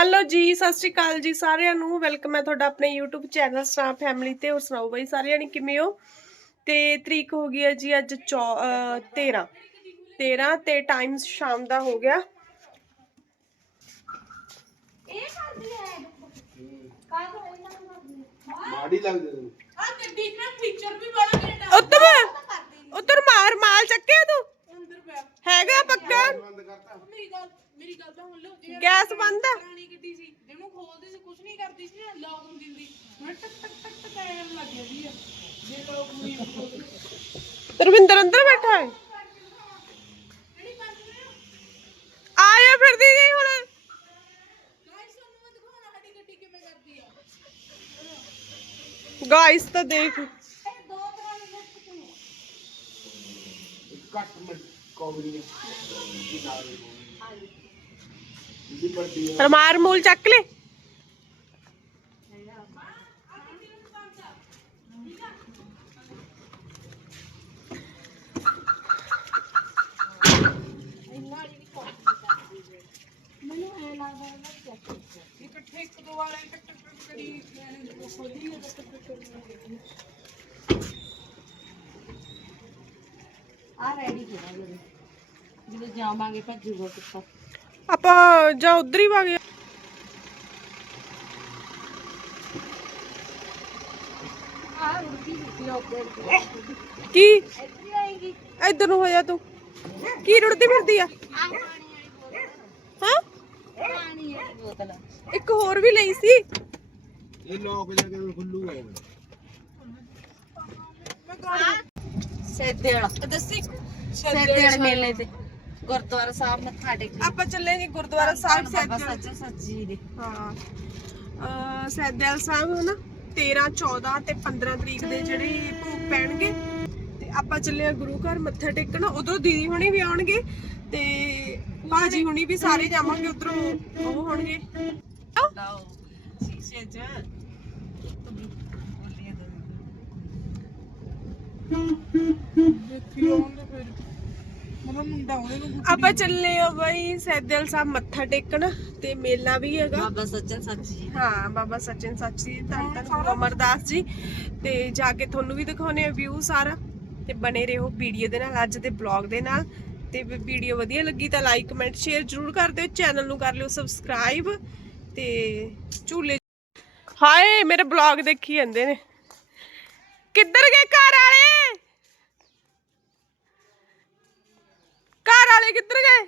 Hello ਜੀ ਸਤਿ ਸ਼੍ਰੀ ਅਕਾਲ ਜੀ ਸਾਰਿਆਂ ਨੂੰ। ਵੈਲਕਮ ਹੈ ਤੁਹਾਡਾ ਆਪਣੇ YouTube ਚੈਨਲ ਸਟਾਰ ਫੈਮਿਲੀ ਤੇ। ਹੋਰ ਸੁਣਾਓ ਬਾਈ ਸਾਰੇ ਜਣੇ ਕਿਵੇਂ ਹੋ? ਤੇ ਤਰੀਕ ਹੋ ਗਈ ਹੈ ਜੀ ਅੱਜ ਚੌ- ਅਹ 13 13 ਤੇ ਟਾਈਮ ਸ਼ਾਮ ਦਾ ਹੋ ਗਿਆ। ਮਾੜੀ ਲੱਗਦੀ ਤੈਨੂੰ। ਉੱਤਰ ਉੱਤਰ ਮਾਰ ਮਾਲ ਚੱਕਿਆ ਤੂੰ? ਹੈਗਾ ਪੱਕਾ? ਬੰਦ ਕਰਤਾ। ਮੇਰੀ ਗੱਲ ਤਾਂ ਹੁਣ ਲਓ ਜੇ ਗੈਸ ਬੰਦ ਆ। ਪੁਰਾਣੀ ਗੱਡੀ ਸੀ ਜਿਹਨੂੰ ਖੋਲਦੀ ਸੀ ਕੁਝ ਨਹੀਂ ਕਰਦੀ ਸੀ ਨਾ ਲੌਕ ਹੁੰਦੀ ਸੀ ਮੈਂ ਟਕ ਟਕ ਟਕ ਟਕ ਕਰਨ ਲੱਗ ਜਾਂਦੀ ਆ। ਜੇ ਲੋਕ ਨਹੀਂ ਖੋਲਦੇ ਰਵਿੰਦਰ ਅੰਦਰ ਬੈਠਾ ਹੈ। ਆਇਆ ਫਿਰ ਦੀਦੀ ਹੁਣ। ਗਾਇਸ ਤੁਹਾਨੂੰ ਮੈਂ ਦਿਖਾਉਣਾ ਸਾਡੀ ਗੱਡੀ ਕਿਵੇਂ ਕਰਦੀ ਆ। ਗਾਇਸ ਤਾਂ ਦੇਖ। ਇਹ ਦੋ ਤਰ੍ਹਾਂ ਦੀ ਲਿਫਟ ਤੇ। ਕੱਟ ਮਿੰਟ ਕੌਬਰੀ ਦੀ ਨਾਲ ਦੀ ਪੜਦੀ ਹੈ ਰਮਾਰ ਮੂਲ ਚੱਕ ਲੈ। ਆ ਰੈਡੀ ਕਿਹੜਾ ਜਦੋਂ ਜਾਵਾਂਗੇ ਭੱਜੂਗਾ ਕੁੱਤਾ ਆਪਾਂ ਜਾਂ ਉਧਰ ਹੀ ਵਗ ਕੀ? ਇੱਧਰ ਨੂੰ ਹੋ ਜਾ ਤੂੰ। ਕੀ ਰੁੜਦੀ ਫਿਰਦੀ ਆ? ਹਾਂ? ਇੱਕ ਹੋਰ ਵੀ ਲਈ ਸੀ। ਇਹ ਲੋਕ ਜਾ ਕੇ ਖੁੱਲੂਗਾ ਇਹ ਸੈਦੇ ਵਾਲਾ। ਦੱਸੀ? ਸੈਦੇ ਵਾਲੇ ਮੇਲੇ ਤੇ। ਗੁਰਦੁਆਰਾ ਸਾਹਿਬ ਮੱਥਾ ਟੇਕ ਆਪਾਂ ਚੱਲੇ ਜੀ ਗੁਰਦੁਆਰਾ ਸਾਹਿਬ ਬਾਬਾ ਸੈਦਿਆਲ ਸੱਚਾ ਸੱਚੀ ਦੇ। ਹਾਂ। ਅਹ ਸੈਦਿਆਲ ਸਾਹਿਬ ਹਨਾ 13 14 ਤੇ 15 ਤਰੀਕ ਦੇ ਜਿਹੜੇ ਭੋਗ ਪੈਣਗੇ। ਤੇ ਆਪਾਂ ਚੱਲੇ ਆ ਗੁਰੂ ਘਰ ਮੱਥਾ ਟੇਕਣ। ਉਧਰੋਂ ਦੀਦੀ ਹੁਣੀ ਵੀ ਆਉਣਗੇ ਤੇ ਭਾਜੀ ਹੁਣੀ ਵੀ ਸਾਰੇ ਜਾਵਾਂਗੇ ਉਧਰੋਂ। ਉਹ ਹੋਣਗੇ। ਲਾਓ ਸ਼ੀਸ਼ੇ 'ਚ। ਬੋਲੀਏ ਦੇਖੀ ਆਉਂਦੇ ਫਿਰ। ਮਮਾ ਮੁੰਡਾ ਉਹਦੇ ਨੂੰ ਆਪਾਂ ਚੱਲੇ ਆ ਬਾਈ ਸੈਦਿਆਲ ਸਾਹਿਬ ਮੱਥਾ ਟੇਕਣ ਤੇ ਮੇਲਾ ਵੀ ਹੈਗਾ। ਬਾਬਾ ਸੱਚਾ ਸੱਚੀ ਹਾਂ ਬਾਬਾ ਸਚਿਨ ਸੱਚੀ ਧੰਨ ਧੰਨ ਗੁਰੂ ਅਮਰਦਾਸ ਜੀ। ਤੇ ਜਾ ਕੇ ਤੁਹਾਨੂੰ ਵੀ ਦਿਖਾਉਨੇ ਆ ਵਿਊ ਸਾਰਾ। ਤੇ ਬਣੇ ਰਹੋ ਵੀਡੀਓ ਦੇ ਨਾਲ ਅੱਜ ਦੇ ਬਲੌਗ ਦੇ ਨਾਲ। ਤੇ ਵੀਡੀਓ ਵਧੀਆ ਲੱਗੀ ਤਾਂ ਲਾਈਕ ਕਮੈਂਟ ਸ਼ੇਅਰ ਜਰੂਰ ਕਰ ਦਿਓ। ਚੈਨਲ ਨੂੰ ਕਰ ਲਿਓ ਸਬਸਕ੍ਰਾਈਬ ਤੇ ਝੂਲੇ ਹਾਏ ਮੇਰੇ ਬਲੌਗ ਦੇਖੀ ਜਾਂਦੇ ਨੇ। ਕਿੱਧਰ ਗਏ ਘਰ ਵਾਲੇ? ਘਰ ਵਾਲੇ ਕਿੱਧਰ ਗਏ?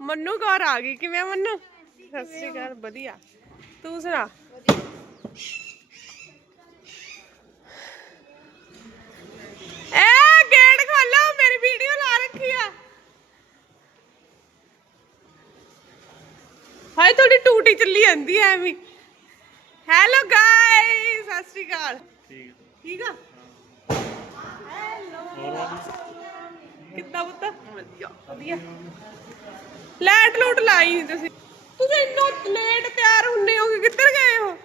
ਮੰਨੂ ਘਰ ਆ ਗਈ। ਕਿਵੇਂ ਆ ਮੰਨੂ? ਸਤਿ ਸ਼੍ਰੀ ਅਕਾਲ ਵਧੀਆ। ਤੂੰ ਸੁਣਾ? ਏ ਗੇਟ ਖੋਲੋ ਮੇਰੀ ਵੀਡੀਓ ਲਾ ਰੱਖੀ ਆ। ਹਾਏ ਤੁਹਾਡੀ ਟੂਟੀ ਚੱਲੀ ਜਾਂਦੀ ਐ ਐਵੇਂ। ਹੈਲੋ ਗਾਇਸ ਸਤਿ ਸ਼੍ਰੀ ਅਕਾਲ। ਠੀਕ ਠੀਕ ਆ? ਹੈਲੋ ਕਿੱਦਾਂ ਪੁੱਤ? ਵਧੀਆ ਵਧੀਆ। ਲੈਟ ਲੂਟ ਲਾਈ ਨੀ ਤੁਸੀਂ। ਤੁਸੀਂ ਇੰਨਾ ਲੇਟ ਤਿਆਰ ਹੁੰਨੇ ਹੋ ਕਿ ਕਿੱਧਰ ਗਏ ਹੋ?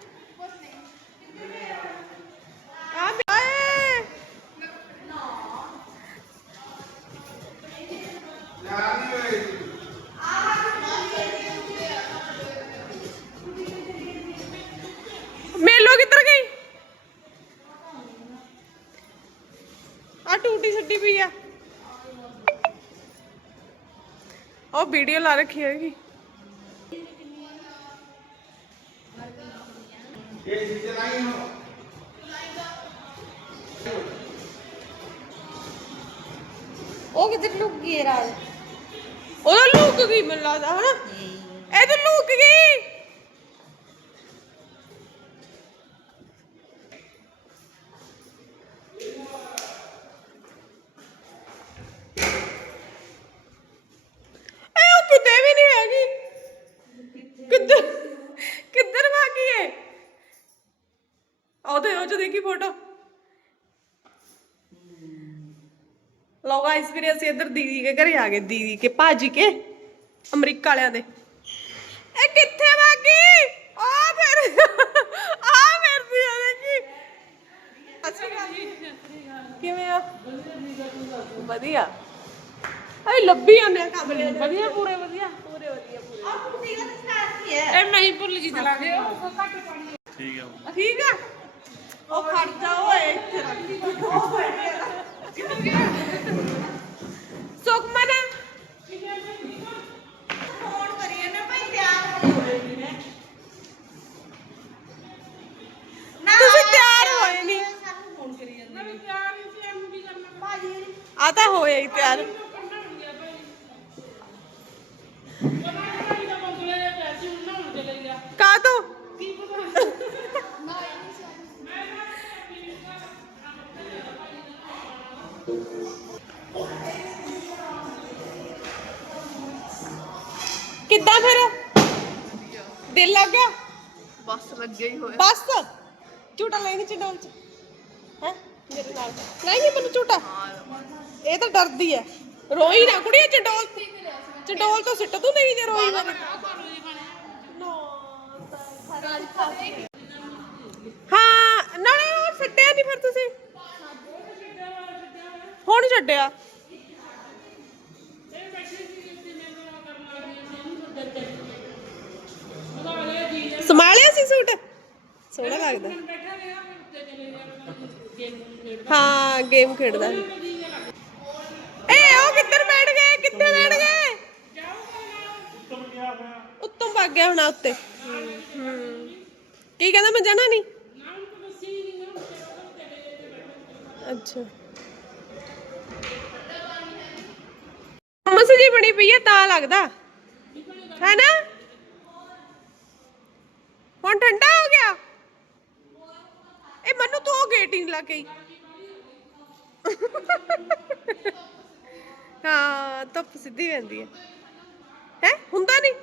ਉਹ ਵੀਡੀਓ ਲਾ ਰੱਖੀ ਹੈਗੀ। ਉਹ ਕਿੱਧਰ ਲੁਕ ਗਈ ਰਾਜ ਉਹਦਾ ਲੁੱਕ ਗਈ ਮੈਨੂੰ ਲੱਗਦਾ ਹਨਾ? ਇਹ ਤਾਂ ਲੁੱਕ ਗਈ। ਲੋ ਫਿਰ ਅਸੀਂ ਇੱਧਰ ਦੀਦੀ ਕੇ ਘਰੇ ਆ ਗਏ ਦੀਦੀ ਕੇ ਭਾਜੀ ਕੇ ਅਮਰੀਕਾ ਵਾਲਿਆਂ ਦੇ। ਇਹ ਕਿੱਥੇ ਭਾਗੀ ਆ ਫਿਰ ਆ ਫਿਰਦੀ ਆ ਦੇਖੀ ਅੱਛੀ ਗੱਲ ਕਿਵੇਂ ਆ? ਵਧੀਆ। ਐ ਲੱਭੀ ਜਾਂਦੇ ਆ ਕਮਰੇ ਵਧੀਆ ਪੂਰੇ ਵਧੀਆ। ਪੂਰੇ ਵਧੀਆ ਪੂਰੇ ਇਹ ਮੈਂ ਹੀ? ਭੁੱਲ ਗਈ ਚਲਾ ਗਿਆ ਘੱਟ ਪਾਣੀ ਠੀਕ ਆ? ਉਹ ਖੜ ਜਾ ਓਏ ਇੱਥੇ ਰੱਖ। ਸੁਖਮਨ ਗਿਆ ਕਾ ਤੂੰ ਕੀ ਪਤਾ ਕਿੱਦਾਂ ਫਿਰ ਦਿਲ ਲੱਗ ਗਿਆ ਬਸ ਲੱਗੇ ਹੀ ਹੋਏ ਬਸ ਝੂਟਾ ਲੈਣੀ ਚੰਡੋਲ ਚ ਹੈ ਮੇਰੇ ਨਾਲ ਨਹੀਂ ਨਹੀਂ ਮੈਨੂੰ ਝੂਟਾ ਇਹ ਤਾਂ ਡਰਦੀ ਐ। ਰੋਈ ਨਾ ਕੁੜੀਏ ਚੰਡੋਲ ਚੰਡੋਲ ਤੋਂ ਸਿੱਟ ਤੂੰ ਨਹੀਂ ਜੇ ਰੋਈ ਨਾ। ਹਾਂ ਨਾਲੇ ਉਹ ਛੱਡਿਆ ਨਹੀਂ ਫਿਰ ਤੁਸੀਂ। ਹੁਣ ਛੱਡਿਆ। ਸੰਭਾਲਿਆ ਸੀ ਸੂਟ? ਸੋਹਣਾ ਲੱਗਦਾ। ਹਾਂ, ਗੇਮ ਖੇਡਦਾ। ਸੀ ਏ, ਉਹ ਕਿੱਧਰ ਬੈਠ ਗਏ? ਕਿੱਥੇ ਬੈਠ ਗਏ? ਉੱਤੋਂ ਭੱਗ ਗਿਆ ਹੁਣ ਉੱਤੇ। ਕੀ ਕਹਿੰਦਾ, ਮੈਂ ਜਾਣਾ ਨਹੀਂ? ਅੱਛਾ। ਮਸ ਜੀ ਬਣੀ ਪਈ ਹੈ ਤਾਂ ਲੱਗਦਾ। ਹੈ ਨਾ? ਹੁਣ ਠੰਡਾ ਹੋ ਗਿਆ। ਇਹ ਮੈਨੂੰ ਤੂੰ ਉਹ ਗੇਟ ਹੀ ਨੀ ਲਾ ਕੇ ਹਾਂ, ਧੁੱਪ ਸਿੱਧੀ ਪੈਂਦੀ ਹੈ। ਹੈ, ਹੁੰਦਾ ਨਹੀਂ?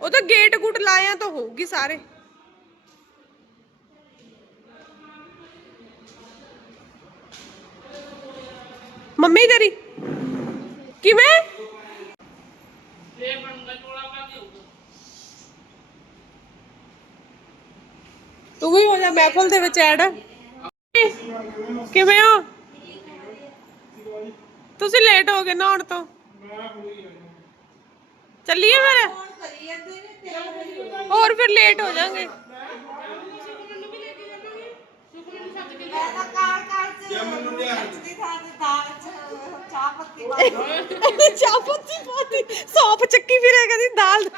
ਉਹ ਤਾਂ ਗੇਟ ਗੁੱਟ ਲਾਇਆ ਤਾਂ ਹੋਊਗੀ ਸਾਰੇ। ਮੰਮੀ ਤੇਰੀ, ਕਿਵੇਂ? ਇਹ ਬੰਦਾ ਕੋਲਾ ਪਾ ਹੋਊਗਾ ਤੂੰ ਵੀ ਹੋ ਜਾ ਮਹਿਫਲ ਦੇ ਵਿੱਚ ਐਡ ਕਿਵੇਂ ਹੋ? ਤੁਸੀਂ ਲੇਟ ਹੋ ਗਏ ਨਹਾਉਣ ਤੋਂ। ਚੱਲੀਏ ਫਿਰ? ਹੋਰ ਫਿਰ ਲੇਟ ਹੋ ਜਾਾਂਗੇ। ਚਾਹ ਪੱਤੀ ਪਾਤੀ, ਸੌਂਫ ਚੱਕੀ ਫਿਰੇ ਕਦੀ ਦਾਲ।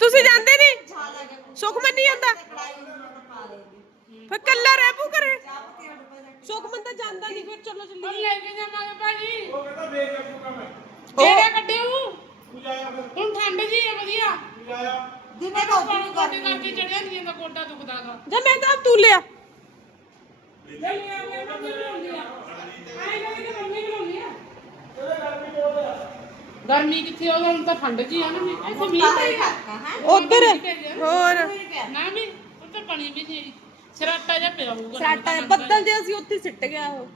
ਤੁਸੀਂ ਜਾਂਦੇ ਨਹੀਂ ਸੁਖਮਨ ਨਹੀਂ ਜਾਂਦਾ। ਫਿਰ ਕੱਲਾ ਰਹਿ ਪੂ ਕਰੇ ਸੁਖਮਨ ਤਾਂ ਜਾਂਦਾ ਨਹੀਂ ਫਿਰ ਚਲੋ ਹੁਣ ਚੱਲੀਏ ਲੈ ਕੇ ਜਾਵਾਂਗੇ ਭਾਜੀ। ਉਹ ਕਹਿੰਦਾ ਵੇਚ ਰੱਖੂਗਾ ਮੈਂ ਕਿਹੜਾ ਕੱਢਿਓ ਤੂੰ ਜਾਇਆ ਫਿਰ। ਹੁਣ ਠੰਡ ਜੀ ਹੈ ਵਧੀਆ। ਤੂੰ ਜਾਇਆ ਦਿਨੇ ਤਾਂ ਪਾਣੀ ਕੋਟੇ ਕਰਕੇ ਚੜਿਆ ਨਹੀਂ ਜਾਂਦਾ ਕੋਟਾ ਦੁਖਦਾਗਾ ਜਾਂ ਮੈਂ ਤਾਂ ਤੂੰ ਲਿਆ। ਲੈ ਲਿਆ ਮੈਂ ਮੰਮੀ ਬਣਾਉਂਦੀ ਆ ਆਏ ਕਹਿੰਦੇ ਕਿ ਮੰਮੀ ਬਣਾਉਂਦੀ ਆ? ਗਰਮੀ ਕਿੱਥੇ ਉਹਦਾ ਹੁਣ ਤਾਂ ਠੰਡ ਜੀ ਆ ਨਾ ਇੱਥੇ ਮੀਂਹ ਪਏਗਾ ਉਧਰ ਹੋਰ। ਨਾ ਵੀ ਉਹ ਤਾਂ ਪਾਣੀ ਵੀ ਨਹੀਂ ਸਰਾਟਾ ਜਿਹਾ ਪਿਆ ਹੋਊਗਾ ਸਾਟਾ ਬੱਦਲ ਜਿਹਾ ਸੀ ਉੱਥੇ ਸਿੱਟ ਗਿਆ ਉਹ।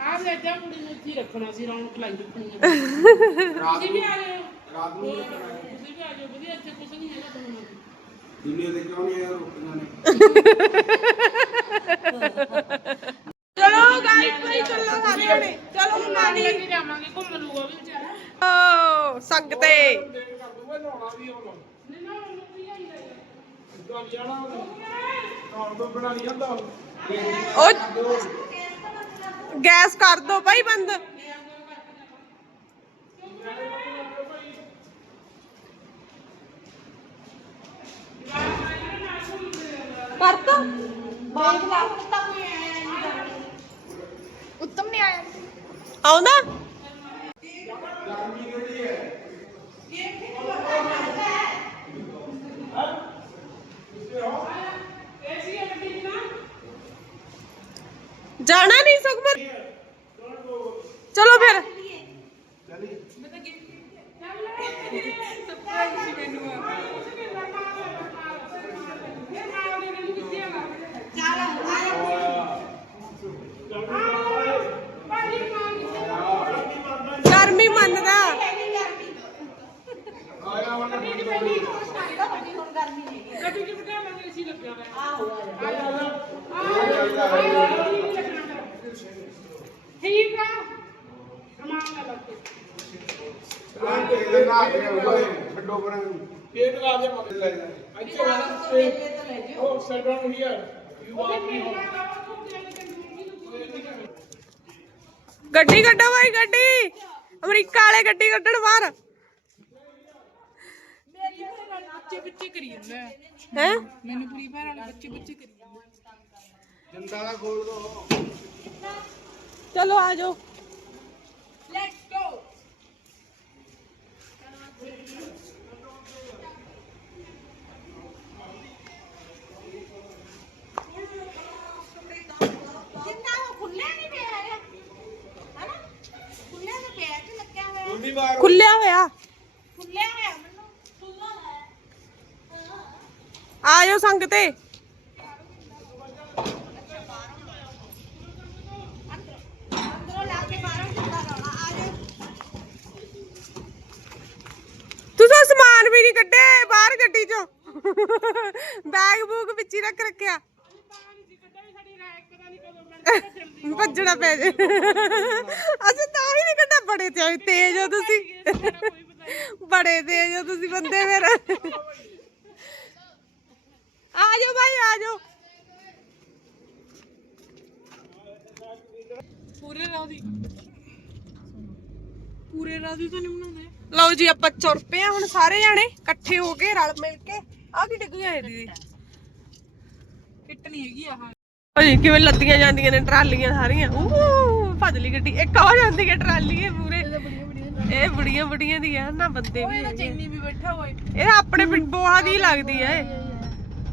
ਆਹ ਲੈ ਜਾ ਕੁੜੀ ਨੂੰ ਇੱਥੇ ਹੀ ਰੱਖਣਾ ਸੀ ਰੌਣਕ ਲਾਈ ਰੱਖਣੀ ਆ। ਰਾਤ ਤੁਸੀਂ ਵੀ ਆ ਜਾਓ ਰਾਤ ਨੂੰ ਤੁਸੀਂ ਵੀ ਆ ਜਾਓ ਵਧੀਆ ਇੱਥੇ ਕੁਝ ਨਹੀਂ ਹੈਗਾ ਤੁਹਾਨੂੰ ਦੁਨੀਆ ਦੇ ਕਿਉਂ ਨਹੀਂ ਆਇਆ ਰੋਟੀਆਂ ਨੇ? ਚਲੋ ਗਾਈਸ ਭਾਈ ਚੱਲੋ ਸਾਰੇ ਜਣੇ ਚਲੋ ਨਾਲ ਨਾਨੀ ਲੈ ਕੇ ਜਾਵਾਂਗੇ ਘੁੰਮ ਲੂਗਾ ਵੀ ਵਿਚਾਰਾ। ਓ ਸੰਗ ਤੇ ਨਹੀਂ ਨਾ ਉਹਨੂੰ ਵੀ ਆਈਦਾ ਉਹ ਗੈਸ ਕਰ ਦੋ ਭਾਈ ਬੰਦ। ਕਰ ਤਾ ਉੱਤਮ ਨਹੀਂ ਆਇਆ। ਆਉਂਦਾ ਜਾਣਾ ਨਹੀਂ ਸੁਖਮਨ ਚਲੋ ਫਿਰ ਗਰਮੀ ਮੰਨਦਾ ਗੱਡੀ ਚ ਬਿਠਾ ਲਾਂਗੇ ਅਸੀਂ ਲੱਗਿਆ ਹੋਇਆ ਠੀਕ ਆ ਸਮਾਨ ਇਹਦੇ ਨਾਲ ਕੇ ਓਏ ਛੱਡੋ ਪਰਾਂ ਪੇਟ ਲਾ ਦੇ ਮਗਰ ਲੈ ਜਾ ਗੱਡੀ ਕੱਢੋ ਭਾਈ ਗੱਡੀ। ਅਮਰੀਕਾ ਵਾਲੇ ਗੱਡੀ ਕੱਢਣ ਬਾਹਰ। ਬੱਚੇ ਬੱਚੇ ਕਰੀ ਜਾਂਦਾ। ਹੈ। ਹੈ ਮੈਨੂੰ ਪੂਰੀ ਭੈਣ ਵਾਲੇ ਬੱਚੇ ਬੱਚੇ ਕਰੀ ਜਾਂਦਾ। ਜੰਦਾ ਦਾ ਖੋਲ ਦੋ। ਚਲੋ ਆ ਜਾਓ ਲੈਟਸ ਗੋ ਜਿੰਨਾ ਉਹ ਖੁੱਲਿਆ ਨਹੀਂ ਪਿਆ ਹੈਗਾ ਹਨਾ ਖੁੱਲਿਆ ਤਾਂ ਪਿਆ ਕਿ ਲੱਗਿਆ ਹੋਇਆ ਉਨੀ ਵਾਰ ਖੁੱਲਿਆ ਹੋਇਆ। ਖੁੱਲਿਆ ਹੋਇਆ ਮੈਨੂੰ ਖੁੱਲਾ ਹੋਇਆ ਆ ਜਾਓ ਸੰਗ ਤੇ। ਅੰਦਰੋਂ ਲਾ ਕੇ ਬਾਹਰੋਂ ਖੁੱਲਾ ਲਾਉਣਾ ਆ ਜਾ ਤੁਸੀਂ ਸਮਾਨ ਵੀ ਨਹੀਂ ਕੱਢੇ ਬਾਹਰ ਗੱਡੀ ਚੋਂ। ਬੈਗ ਬੂਗ ਵਿੱਚ ਹੀ ਰੱਖ ਰੱਖਿਆ। ਭੱਜਣਾ ਪੈ ਜੇ। ਅਸੀਂ ਤਾਂ ਹੀ ਨਹੀਂ ਕੱਢਾ ਬੜੇ ਤੇ ਤੇਜ਼ ਹੋ ਤੁਸੀਂ। ਬੜੇ ਤੇਜ਼ ਹੋ ਤੁਸੀਂ ਬੰਦੇ ਫਿਰ। ਆ ਜਾਓ ਭਾਈ ਆ ਜਾਓ। ਪੂਰੇ ਰਾਹ ਦੀ। ਪੂਰੇ ਰਾਹ ਦੀ ਤਾਂ ਨਹੀਂ ਬਣਾਉਂਦੇ। ਲਓ ਜੀ ਆਪਾਂ ਤੁਰ ਪਏ ਆ ਹੁਣ ਸਾਰੇ ਜਾਣੇ ਇਕੱਠੇ ਹੋ ਕੇ ਰਲ ਮਿਲ ਕੇ। ਆ ਕੀ ਡਿੱਗ ਗਿਆ ਦੀਦੀ ਕਿੱਟ ਨਹੀਂ ਹੈਗੀ ਆਹ। ਓਏ ਕਿਵੇਂ ਲੱਦੀਆਂ ਜਾਂਦੀਆਂ ਨੇ ਟਰਾਲੀਆਂ ਸਾਰੀਆਂ? ਉਹ ਭੱਜ ਲਈ ਗੱਡੀ। ਇੱਕ ਆ ਜਾਂਦੀ ਹੈ ਟਰਾਲੀ ਇਹ ਪੂਰੇ ਇਹ ਬੜੀਆਂ ਬੜੀਆਂ ਦੀਆਂ ਨਾ ਬੰਦੇ ਵੀ ਇਹਦਾ ਹੈਗੇ। ਚੈਨੀ ਵੀ ਬੈਠਾ ਹੋਏ ਇਹ ਆਪਣੇ ਪਿੰਡ ਬੋਹਾ ਦੀ ਲੱਗਦੀ ਇਹ।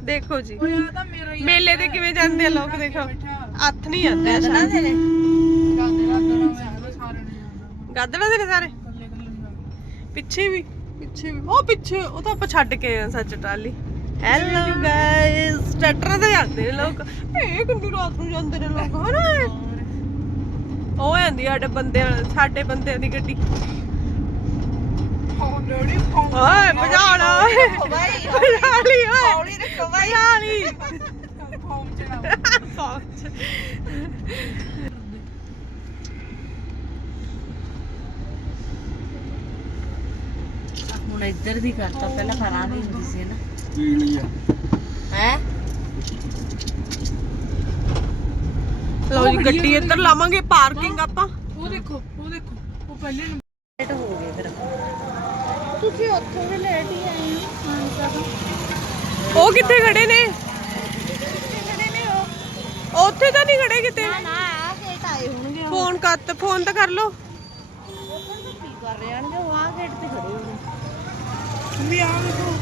ਦੇਖੋ ਜੀ। ਓਏ ਆ ਤਾਂ ਮੇਰਾ ਹੀ ਮੇਲੇ ਤੇ ਕਿਵੇਂ ਜਾਂਦੇ ਆ ਲੋਕ ਦੇਖੋ। ਹੱਥ ਨਹੀਂ ਆਉਂਦੇ ਅਸਲਾਂ ਦੇ ਨੇ ਰਾਤ ਦਾ ਹੈਗਾ ਸਾਰੇ ਨੇ ਗੱਦੜਾ ਦੇ ਨੇ ਸਾਰੇ ਕੱਲੇ ਕੱਲੇ ਪਿੱਛੇ ਵੀ। ਪਿੱਛੇ ਵੀ। ਉਹ ਪਿੱਛੇ ਉਹ ਤਾਂ ਆਪਾਂ ਛੱਡ ਕੇ ਆਏ ਆ ਸੱਚ ਟਰਾਲੀ। ਹੈਲੋ ਗਾਇਸ ਟਰੈਕਟਰ ਤੇ ਜਾਂਦੇ ਨੇ ਲੋਕ। ਇਹ ਕਿੰਨੀ ਰਾਤ ਨੂੰ ਜਾਂਦੇ ਨੇ ਲੋਕ ਹਨਾ? ਉਹ ਆਂਦੀ ਸਾਡੇ ਬੰਦੇ ਸਾਡੇ ਬੰਦਿਆਂ ਦੀ ਗੱਡੀ। ਓਏ ਭਜਾ ਲਾ। ਓਏ ਭਾਈ ਭਜਾ ਲਈ ਓਏ। ਹੌਲੀ ਰੱਖੋ ਭਾਈ ਭਜਾ ਲਈ ਪਹੁੰਚ। ਹੁਣ ਇੱਧਰ ਦੀ ਕਰਤਾ ਪਹਿਲਾਂ ਫਰਾਂ ਨਹੀਂ ਹੁੰਦੀ ਸੀ ਨਾ ਪੀਲੀ ਆ ਹੈ ਲਓ ਜੀ ਗੱਡੀ ਇੱਧਰ ਲਾਵਾਂਗੇ ਪਾਰਕਿੰਗ ਆਪਾਂ। ਉਹ ਦੇਖੋ ਉਹ ਦੇਖੋ ਉਹ ਪਹਿਲੇ ਨੰਬਰ ਲੇਟ ਹੋ ਗਏ ਫਿਰ ਤੁਸੀਂ ਉੱਥੋਂ ਵੀ ਲੇਟ ਹੀ ਆਏ ਹੋ ਉਹ ਕਿੱਥੇ ਖੜੇ ਨੇ? ਖੜੇ ਨੇ ਉਹ ਉਹ ਉੱਥੇ ਤਾਂ ਨਹੀਂ ਖੜੇ ਕਿਤੇ। ਨਾ ਨਾ ਆ ਗੇਟ ਆਏ ਹੋਣਗੇ ਫੋਨ ਕਰ ਫੋਨ ਤਾਂ ਕਰ ਲਓ। ਉੱਧਰ ਤਾਂ ਕੀ ਕਰ ਰਹੇ ਆਣਗੇ ਉਹ ਆ ਗੇਟ ਤੇ ਖੜੇ ਹੋਣੇ ਵੀ ਆ ਦੇਖੋ।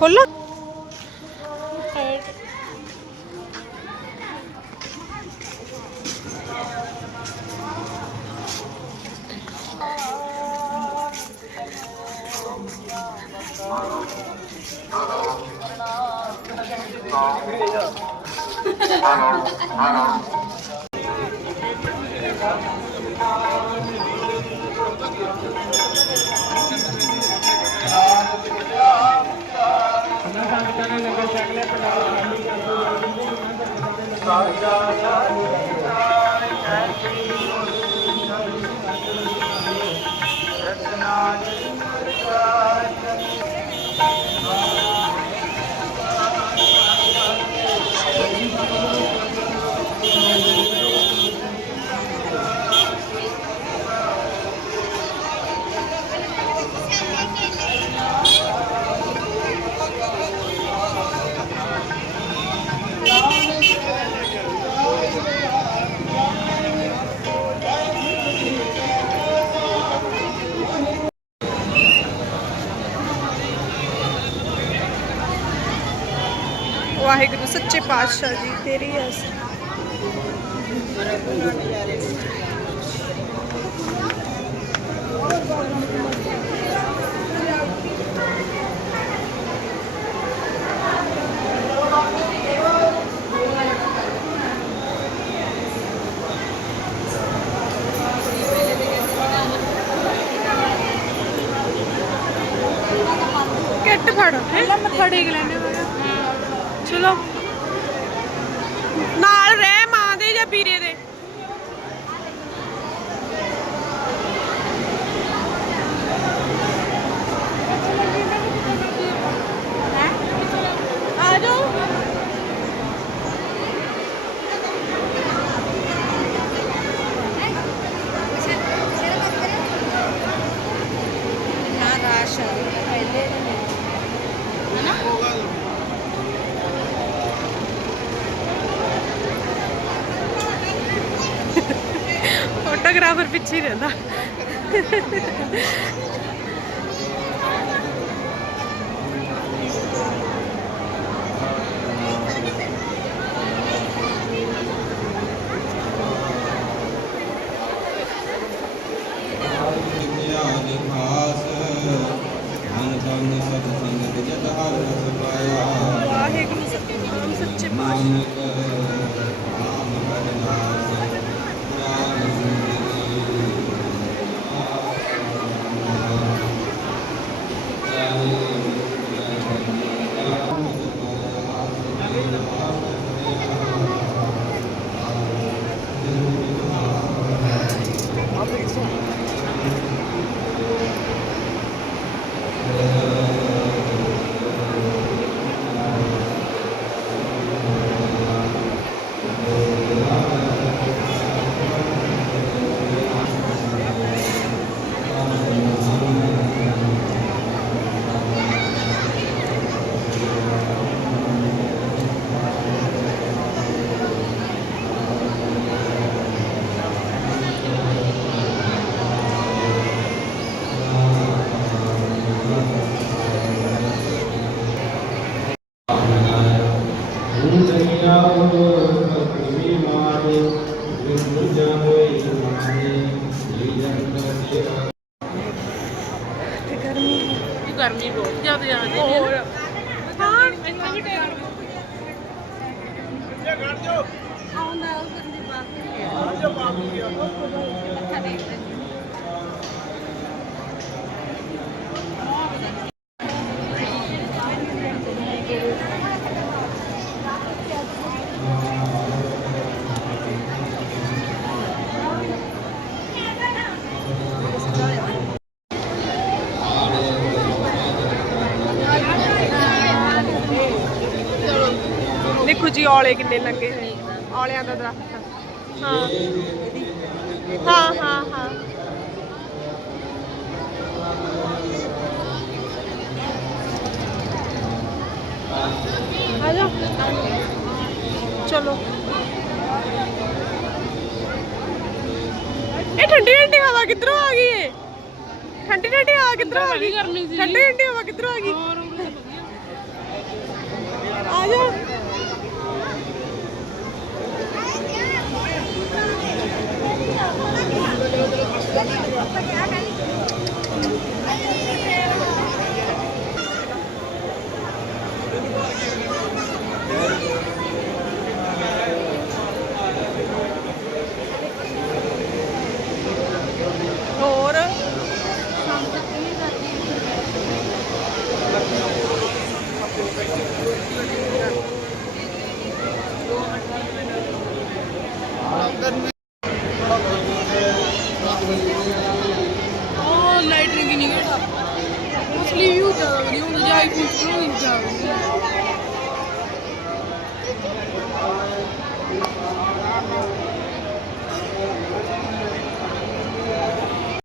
হলো ਖੋਲੋ ਵਾਹਿਗੁਰੂ ਸੱਚੇ ਪਾਤਸ਼ਾਹ ਜੀ ਤੇਰੀ ਐਸ ਕਿੱਟ ਫੜ ਪਹਿਲਾਂ ਮੱਥਾ ਟੇਕ ਲੈਣੇ। ਚਲੋ। ਨਾਲ ਰਹਿ ਮਾਂ ਦੇ ਜਾਂ ਵੀਰੇ ਦੇ। ਫੋਟੋਗ੍ਰਾਫਰ ਪਿੱਛੇ ਹੀ ਰਹਿੰਦਾ। ਜੀ ਕਿੰਨੇ ਲੱਗੇ ਹੋਏ ਔਲਿਆਂ ਦਾ ਦਰਖਤ। ਹਾਂ। ਹਾਂ ਹਾਂ ਹਾਂ। ਆ ਜਾ। ਚਲੋ। ਇਹ ਠੰਡੀ ਠੰਡੀ ਹਵਾ ਕਿੱਧਰੋਂ ਆ ਗਈ ਏ? ਠੰਡੀ ਠੰਡੀ ਹਵਾ ਕਿੱਧਰੋਂ ਆ ਗਈ? ਠੰਡੀ ਠੰਡੀ ਹਵਾ ਕਿੱਧਰੋਂ ਆ ਗਈ? ਹੋਰ ਉਰੇ ਵਧੀਆ ਆ ਜਾ ਹੋਰ